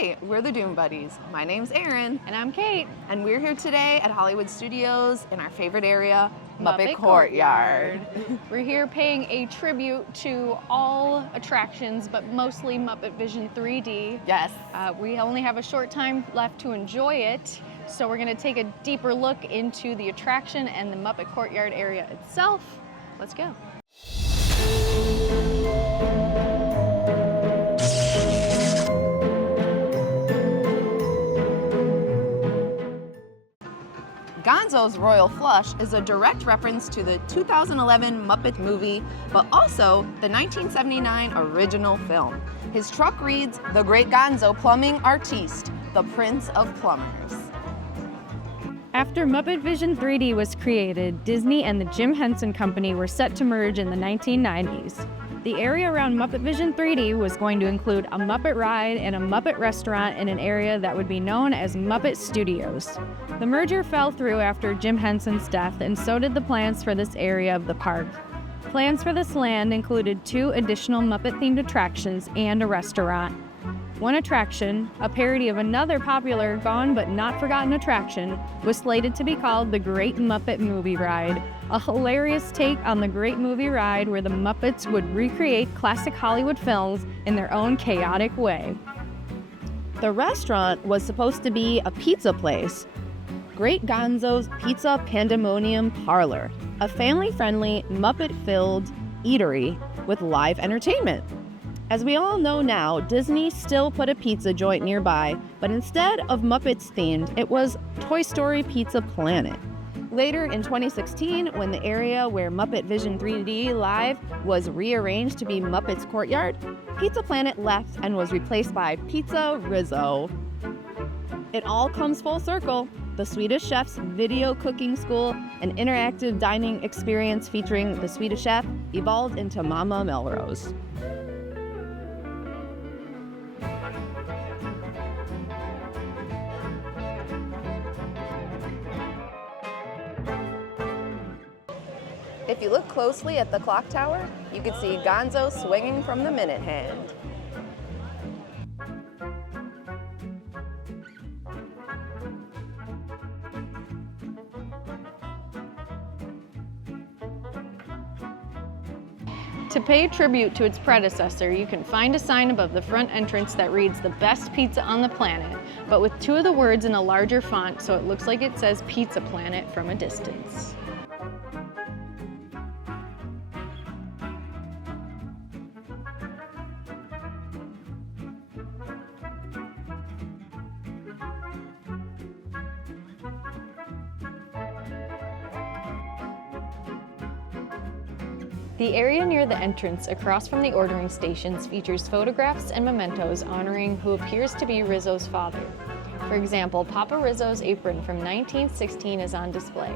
Hi, we're the Doom Buddies. My name's Erin. And I'm Kate. And we're here today at Hollywood Studios in our favorite area, Muppet Courtyard. We're here paying a tribute to all attractions, but mostly Muppet Vision 3D. Yes. We only have a short time left to enjoy it, so we're going to take a deeper look into the attraction and the Muppet Courtyard area itself. Let's go. Gonzo's Royal Flush is a direct reference to the 2011 Muppet movie, but also the 1979 original film. His truck reads, "The Great Gonzo Plumbing Artiste, the Prince of Plumbers." After Muppet Vision 3D was created, Disney and the Jim Henson Company were set to merge in the 1990s. The area around Muppet Vision 3D was going to include a Muppet ride and a Muppet restaurant in an area that would be known as Muppet Studios. The merger fell through after Jim Henson's death, and so did the plans for this area of the park. Plans for this land included 2 additional Muppet-themed attractions and a restaurant. One attraction, a parody of another popular gone but not forgotten attraction, was slated to be called the Great Muppet Movie Ride, a hilarious take on the Great Movie Ride where the Muppets would recreate classic Hollywood films in their own chaotic way. The restaurant was supposed to be a pizza place, Great Gonzo's Pizza Pandemonium Parlor, a family-friendly, Muppet-filled eatery with live entertainment. As we all know now, Disney still put a pizza joint nearby, but instead of Muppets themed, it was Toy Story Pizza Planet. Later in 2016, when the area where Muppet Vision 3D Live was rearranged to be Muppet's Courtyard, Pizza Planet left and was replaced by Pizza Rizzo. It all comes full circle. The Swedish Chef's video cooking school, an interactive dining experience featuring the Swedish Chef, evolved into Mama Melrose. If you look closely at the clock tower, you can see Gonzo swinging from the minute hand. To pay tribute to its predecessor, you can find a sign above the front entrance that reads "The Best Pizza on the Planet," but with 2 of the words in a larger font, so it looks like it says Pizza Planet from a distance. The area near the entrance across from the ordering stations features photographs and mementos honoring who appears to be Rizzo's father. For example, Papa Rizzo's apron from 1916 is on display.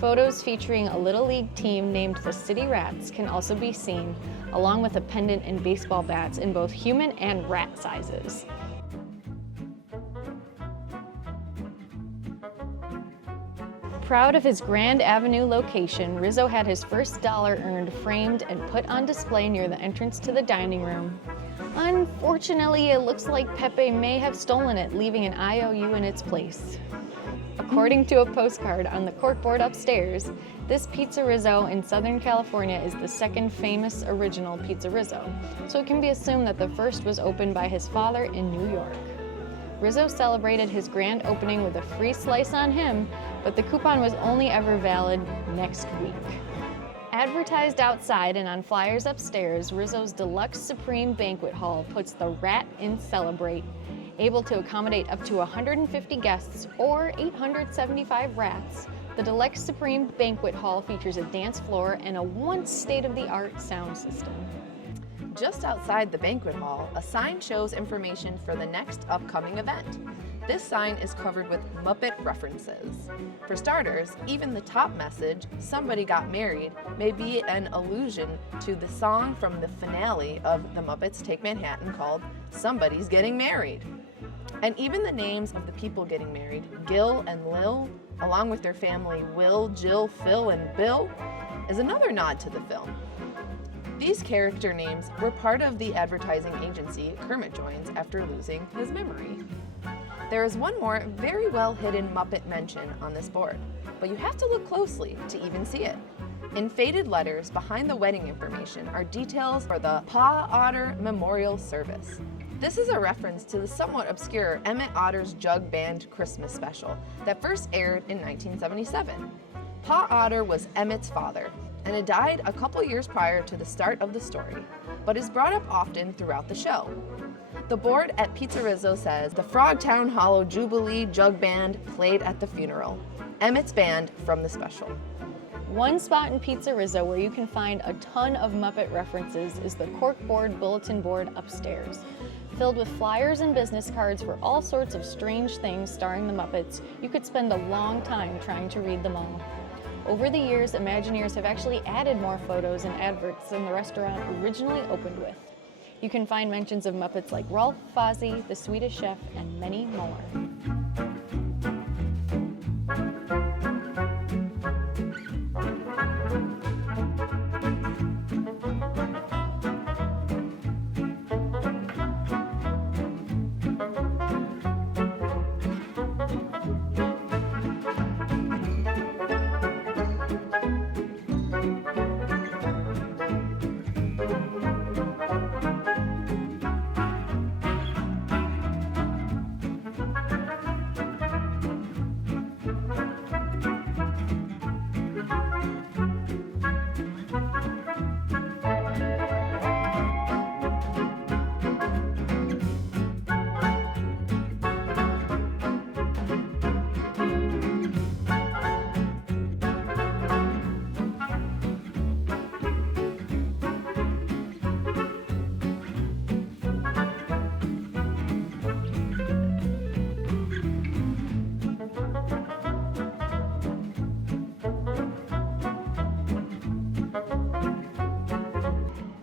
Photos featuring a Little League team named the City Rats can also be seen, along with a pendant and baseball bats in both human and rat sizes. Proud of his Grand Avenue location, Rizzo had his first dollar earned framed and put on display near the entrance to the dining room. Unfortunately, it looks like Pepe may have stolen it, leaving an IOU in its place. According to a postcard on the corkboard upstairs, this Pizza Rizzo in Southern California is the second famous original Pizza Rizzo, so it can be assumed that the first was opened by his father in New York. Rizzo celebrated his grand opening with a free slice on him, but the coupon was only ever valid next week. Advertised outside and on flyers upstairs, Rizzo's Deluxe Supreme Banquet Hall puts the Rat in Celebrate, able to accommodate up to 150 guests or 875 rats. The Deluxe Supreme Banquet Hall features a dance floor and a once state-of-the-art sound system. Just outside the banquet hall, a sign shows information for the next upcoming event. This sign is covered with Muppet references. For starters, even the top message, "Somebody Got Married," may be an allusion to the song from the finale of The Muppets Take Manhattan called "Somebody's Getting Married." And even the names of the people getting married, Gil and Lil, along with their family Will, Jill, Phil, and Bill, is another nod to the film. These character names were part of the advertising agency Kermit joins after losing his memory. There is one more very well hidden Muppet mention on this board, but you have to look closely to even see it. In faded letters behind the wedding information are details for the Pa Otter Memorial Service. This is a reference to the somewhat obscure Emmett Otter's Jug Band Christmas special that first aired in 1977. Pa Otter was Emmett's father and had died a couple years prior to the start of the story, but is brought up often throughout the show. The board at Pizza Rizzo says the Frogtown Hollow Jubilee Jug Band played at the funeral. Emmett's band from the special. One spot in Pizza Rizzo where you can find a ton of Muppet references is the corkboard bulletin board upstairs. Filled with flyers and business cards for all sorts of strange things starring the Muppets, you could spend a long time trying to read them all. Over the years, Imagineers have actually added more photos and adverts than the restaurant originally opened with. You can find mentions of Muppets like Rolf, Fozzie, the Swedish Chef, and many more.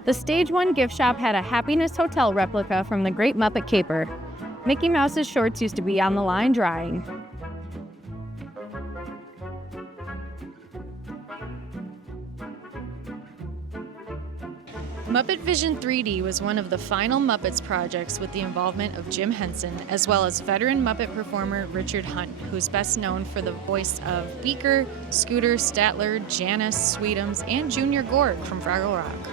The Stage 1 gift shop had a Happiness Hotel replica from the Great Muppet Caper. Mickey Mouse's shorts used to be on the line drying. Muppet Vision 3D was one of the final Muppets projects with the involvement of Jim Henson, as well as veteran Muppet performer Richard Hunt, who's best known for the voice of Beaker, Scooter, Statler, Janice, Sweetums, and Junior Gorg from Fraggle Rock.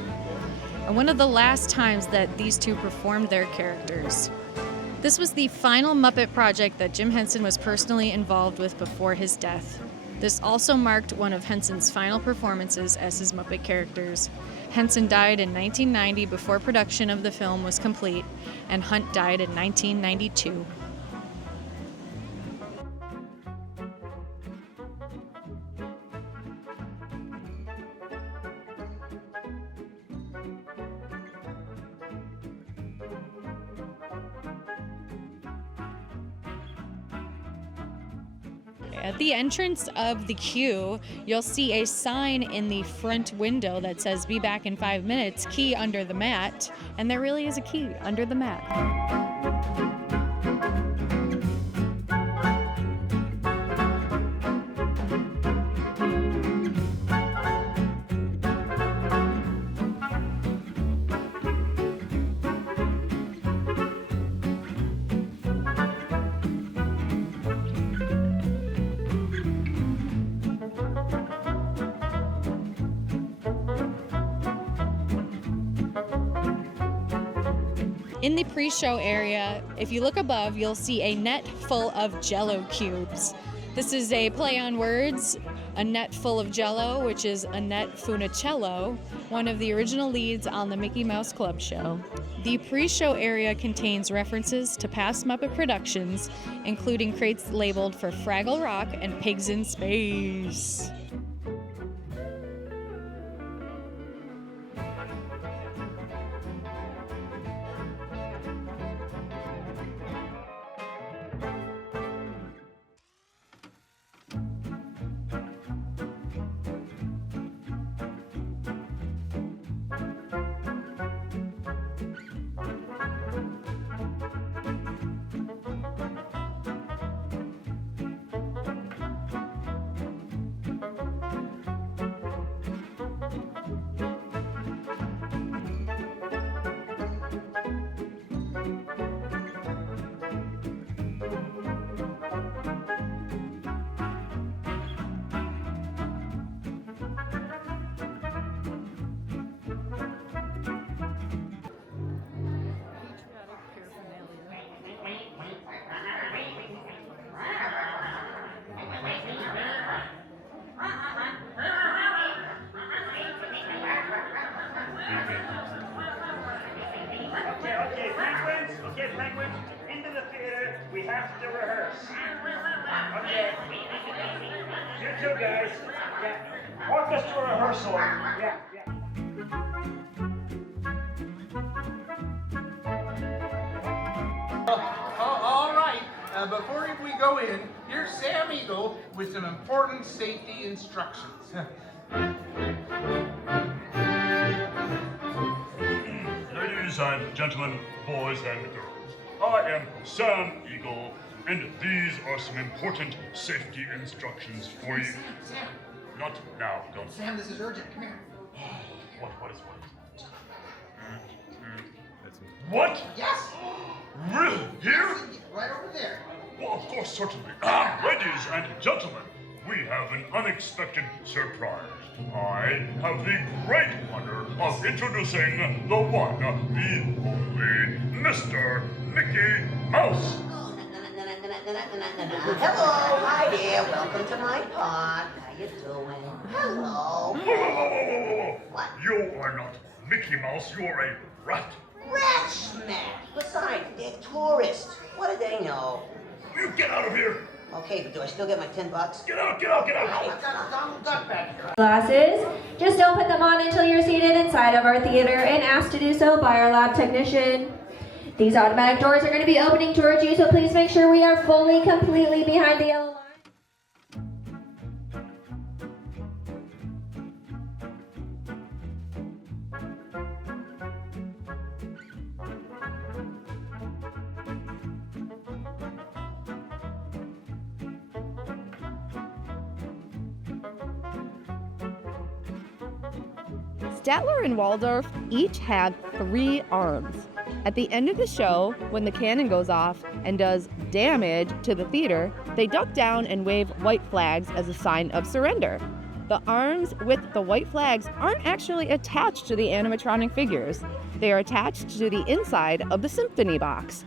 And one of the last times that these two performed their characters. This was the final Muppet project that Jim Henson was personally involved with before his death. This also marked one of Henson's final performances as his Muppet characters. Henson died in 1990 before production of the film was complete, and Hunt died in 1992. At the entrance of the queue, you'll see a sign in the front window that says, "Be back in 5 minutes, key under the mat." And there really is a key under the mat. In the pre-show area, if you look above, you'll see a net full of Jell-O cubes. This is a play on words, a net full of Jell-O, which is Annette Funicello, one of the original leads on the Mickey Mouse Club show. The pre-show area contains references to past Muppet productions, including crates labeled for Fraggle Rock and Pigs in Space. have to rehearse. Okay. You too, guys. Yeah. Orchestra rehearsal. Yeah. All right. Before we go in, here's Sam Eagle with some important safety instructions. Ladies and gentlemen, boys and girls, I am Sam Eagle, and these are some important safety instructions for you. Sam. Not now, don't. Sam, this is urgent. Come here. What is? What? Yes. Really? Here? Right over there. Well, of course, certainly. Ladies and gentlemen, we have an unexpected surprise. I have the great honor of introducing the one, the only, Mr. Mickey Mouse. Oh, hello, hi there, welcome to my park. How you doing? Hello. Whoa. What? You are not Mickey Mouse, you are a rat. Rat smack. Besides, they're tourists. What do they know? You get out of here. Okay, but do I still get my $10? Get out. I got a Donald Duck back here. Glasses. Just don't put them on until you're seated inside of our theater and asked to do so by our lab technician. These automatic doors are going to be opening towards you, so please make sure we are fully, completely behind the yellow line. Statler and Waldorf each had 3 arms. At the end of the show, when the cannon goes off and does damage to the theater, they duck down and wave white flags as a sign of surrender. The arms with the white flags aren't actually attached to the animatronic figures. They are attached to the inside of the symphony box.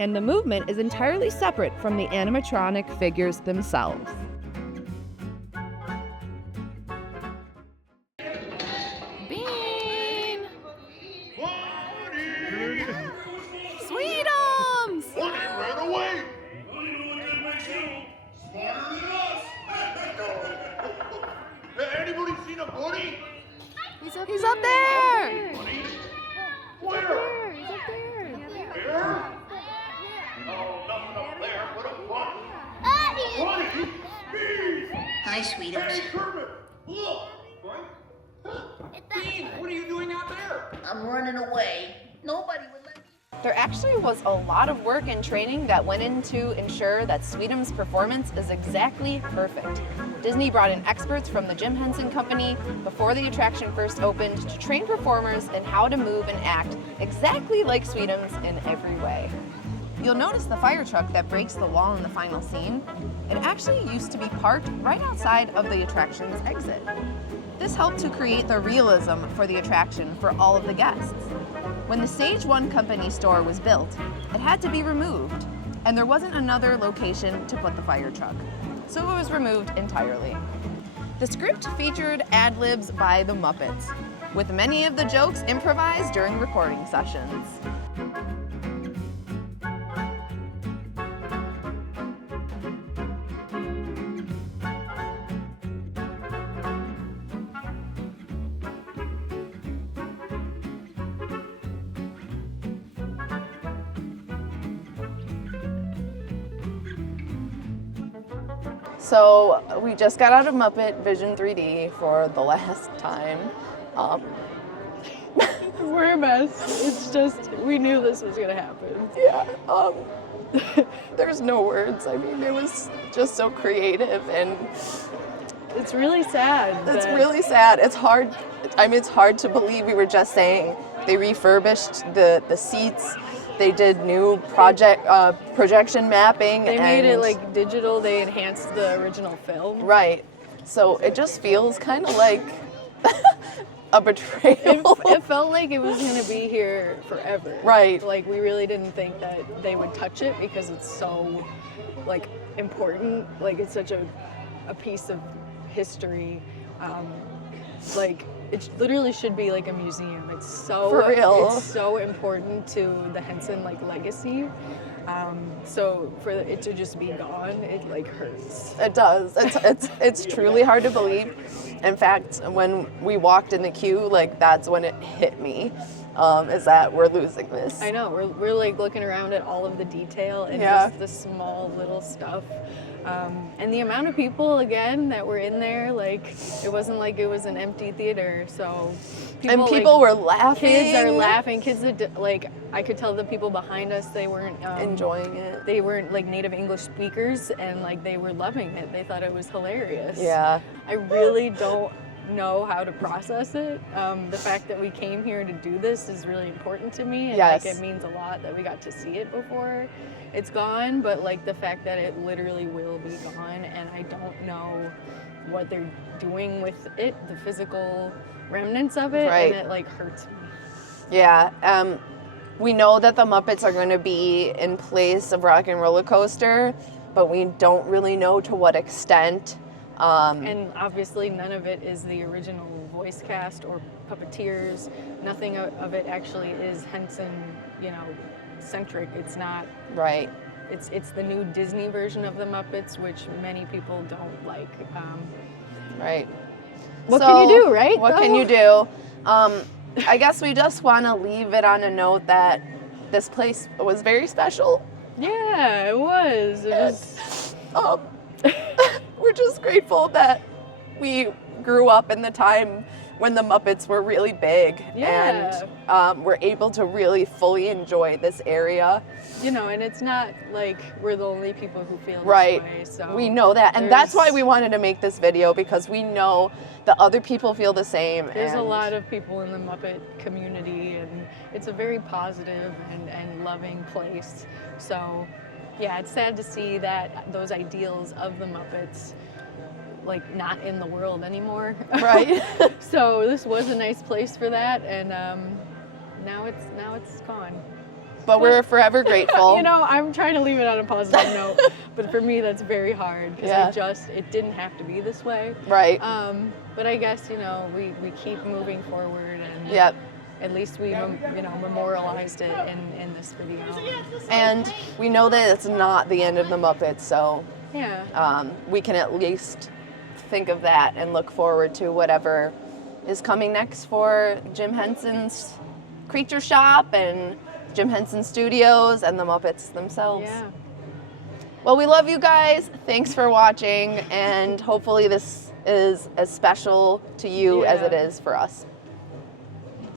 And the movement is entirely separate from the animatronic figures themselves. Anybody seen a bunny? He's up there! Where? He's up there! Where? No, nothing up there. What a bunny! Bunny? Bean! Hi, sweetums. Hey, Kermit! Look! Bean, what are you doing out there? I'm running away. Nobody would let me. There actually was a lot of work and training that went in to ensure that Sweetum's performance is exactly perfect. Disney brought in experts from the Jim Henson Company before the attraction first opened to train performers in how to move and act exactly like Sweetum's in every way. You'll notice the fire truck that breaks the wall in the final scene. It actually used to be parked right outside of the attraction's exit. This helped to create the realism for the attraction for all of the guests. When the Stage 1 Company store was built, it had to be removed, and there wasn't another location to put the fire truck, so it was removed entirely. The script featured ad-libs by the Muppets, with many of the jokes improvised during recording sessions. So we just got out of Muppet Vision 3D for the last time. We're a mess. It's just, we knew this was gonna happen. Yeah, there's no words. I mean, it was just so creative, and It's really sad. it's really sad. It's hard. I mean, it's hard to believe we were just saying they refurbished the seats. They did new projection mapping. They made it like digital. They enhanced the original film. Right. So it just feels kind of like a betrayal. It felt like it was gonna be here forever. Right. Like we really didn't think that they would touch it because it's so like important. Like it's such a piece of history. Like it literally should be like a museum. It's so For real. It's so important to the Henson like legacy. So for it to just be gone, it like hurts. It does. It's truly hard to believe. In fact, when we walked in the queue, like that's when it hit me, is that we're losing this. I know, we're like looking around at all of the detail and Yeah. just the small little stuff. And the amount of people, again, that were in there, like, it wasn't like it was an empty theater, so... People were laughing. Kids are laughing. Kids that, like, I could tell the people behind us, they weren't... enjoying it. They weren't, like, native English speakers, and, like, they were loving it. They thought it was hilarious. Yeah. I really don't know how to process it. The fact that we came here to do this is really important to me, and, Yes. like, it means a lot that we got to see it before it's gone, but like the fact that it literally will be gone, and I don't know what they're doing with it, the physical remnants of it, Right. and it like hurts me. Yeah. We know that the Muppets are going to be in place of Rock and Roller Coaster, but we don't really know to what extent. And obviously none of it is the original voice cast or puppeteers. Nothing of it actually is Henson, centric. It's not. Right. It's the new Disney version of the Muppets, which many people don't like. Right. What can you do, right? What can you do? I guess we just want to leave it on a note that this place was very special. Yeah, it was. We're just grateful that we grew up in the time when the Muppets were really big, Yeah. and we're able to really fully enjoy this area. And it's not like we're the only people who feel Right. this way. So We know that, and that's why we wanted to make this video, because we know that other people feel the same. There's a and lot of people in the Muppet community, and it's a very positive and loving place. So, yeah, it's sad to see that those ideals of the Muppets, like, not in the world anymore. Right. So this was a nice place for that, and now it's gone. But we're forever grateful. I'm trying to leave it on a positive note, but for me that's very hard because Yeah. it didn't have to be this way. Right. But I guess we keep moving forward, and Yep. at least we memorialized it in this video. And we know that it's not the end of the Muppets, so Yeah. we can at least think of that and look forward to whatever is coming next for Jim Henson's Creature Shop and Jim Henson Studios and the Muppets themselves. Yeah. Well, we love you guys. Thanks for watching, and hopefully this is as special to you as Yeah. it is for us.